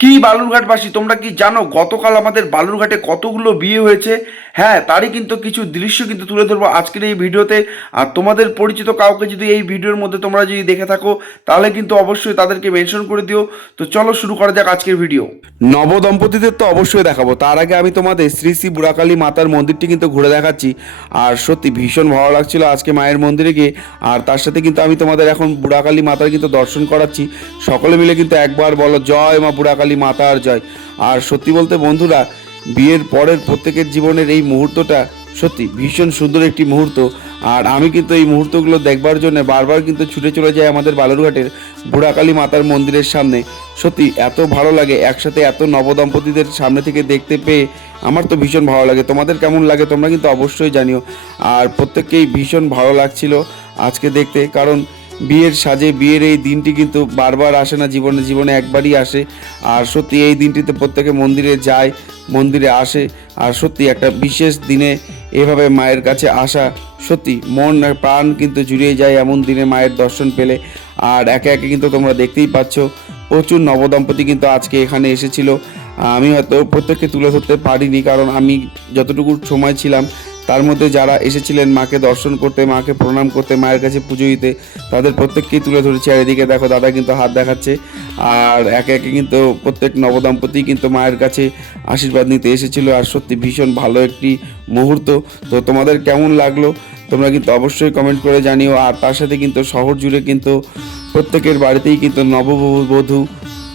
কি বালুরঘাটবাসী, তোমরা কি জানো গতকাল আমাদের বালুরঘাটে কতগুলো বিয়ে হয়েছে? হ্যাঁ, তারই কিন্তু কিছু দৃশ্য কিন্তু তুলে ধরবো আজকের এই ভিডিওতে। আর তোমাদের পরিচিত কাউকে যদি এই ভিডিওর মধ্যে তোমরা যদি দেখে থাকো, তাহলে কিন্তু অবশ্যই তাদেরকে মেনশন করে দিও। তো চলো শুরু করা যাক আজকের ভিডিও। নবদম্পতিদের তো অবশ্যই দেখাবো, তার আগে আমি তোমাদের শ্রী শ্রী বুড়াকালী মাতার মন্দিরটি কিন্তু ঘুরে দেখাচ্ছি। আর সত্যি ভীষণ ভালো লাগছিল আজকে মায়ের মন্দিরে গিয়ে। আর তার সাথে কিন্তু আমি তোমাদের এখন বুড়াকালী মাতার কিন্তু দর্শন করাচ্ছি। সকলে মিলে কিন্তু একবার বলো জয় মা বুড়াকালী মাতার জয়। আর সত্যি বলতে বন্ধুরা, বিয়ের পরের প্রত্যেকের জীবনের এই মুহূর্তটা সত্যি ভীষণ সুন্দর একটি মুহূর্ত। আর আমি কিন্তু এই মুহূর্তগুলো দেখবার জন্য বারবার কিন্তু ছুটে চলে যাই আমাদের বালুরঘাটের বুড়াকালী মাতার মন্দিরের সামনে। সত্যি এত ভালো লাগে একসাথে এত নবদম্পতিদের সামনে থেকে দেখতে পেয়ে, আমার তো ভীষণ ভালো লাগে। তোমাদের কেমন লাগে তোমরা কিন্তু অবশ্যই জানিও। আর প্রত্যেককেই ভীষণ ভালো লাগছিল আজকে দেখতে, কারণ বিয়ের সাজে বিয়ের এই দিনটি কিন্তু বারবার আসে না, জীবনে জীবনে একবারই আসে। আর সত্যি এই দিনটিতে প্রত্যেকে মন্দিরে যায়, মন্দিরে আসে। আর সত্যি একটা বিশেষ দিনে এভাবে মায়ের কাছে আসা, সত্যি মন আর প্রাণ কিন্তু জুড়িয়ে যায় এমন দিনে মায়ের দর্শন পেলে। আর একে একে কিন্তু তোমরা দেখতেই পাচ্ছ প্রচুর নবদম্পতি কিন্তু আজকে এখানে এসেছিল। আমি হয়তো প্রত্যেককে তুলে ধরতে পারিনি, কারণ আমি যতটুকু সময় ছিলাম তার মধ্যে যারা এসেছিলেন মাকে দর্শন করতে, মাকে প্রণাম করতে, মায়ের কাছে পুজো দিতে, তাদের প্রত্যেককেই তুলে ধরেছি। আর এদিকে দেখো দাদা কিন্তু হাত দেখাচ্ছে। আর একে একে কিন্তু প্রত্যেক নবদম্পতি কিন্তু মায়ের কাছে আশীর্বাদ নিতে এসেছিল। আর সত্যি ভীষণ ভালো একটি মুহূর্ত। তো তোমাদের কেমন লাগলো তোমরা কিন্তু অবশ্যই কমেন্ট করে জানিও। আর তার সাথে কিন্তু শহর জুড়ে কিন্তু প্রত্যেকের বাড়িতেই কিন্তু নববধূ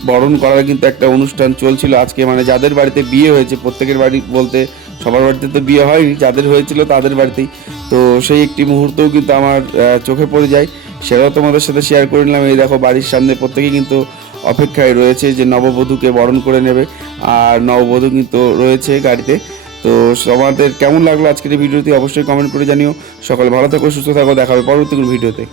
বরণ করার কিন্তু একটা অনুষ্ঠান চলছিল আজকে। মানে যাদের বাড়িতে বিয়ে হয়েছে, প্রত্যেকের বাড়ি বলতে সবার বাড়িতে তো বিয়ে হয়নি, যাদের হয়েছিল তাদের বাড়িতেই। তো সেই একটি মুহূর্তও কিন্তু আমার চোখে পড়ে যায়, সেটাও তোমাদের সাথে শেয়ার করে নিলাম। এই দেখো বাড়ির সামনে প্রত্যেকেই কিন্তু অপেক্ষায় রয়েছে যে নববধূকে বরণ করে নেবে। আর নববধূ কিন্তু রয়েছে গাড়িতে। তো তোমাদের কেমন লাগলো আজকের এই ভিডিওটি অবশ্যই কমেন্ট করে জানিও। সকালে ভালো থাকো, সুস্থ থাকো, দেখা হবে পরবর্তী কোনো ভিডিওতে।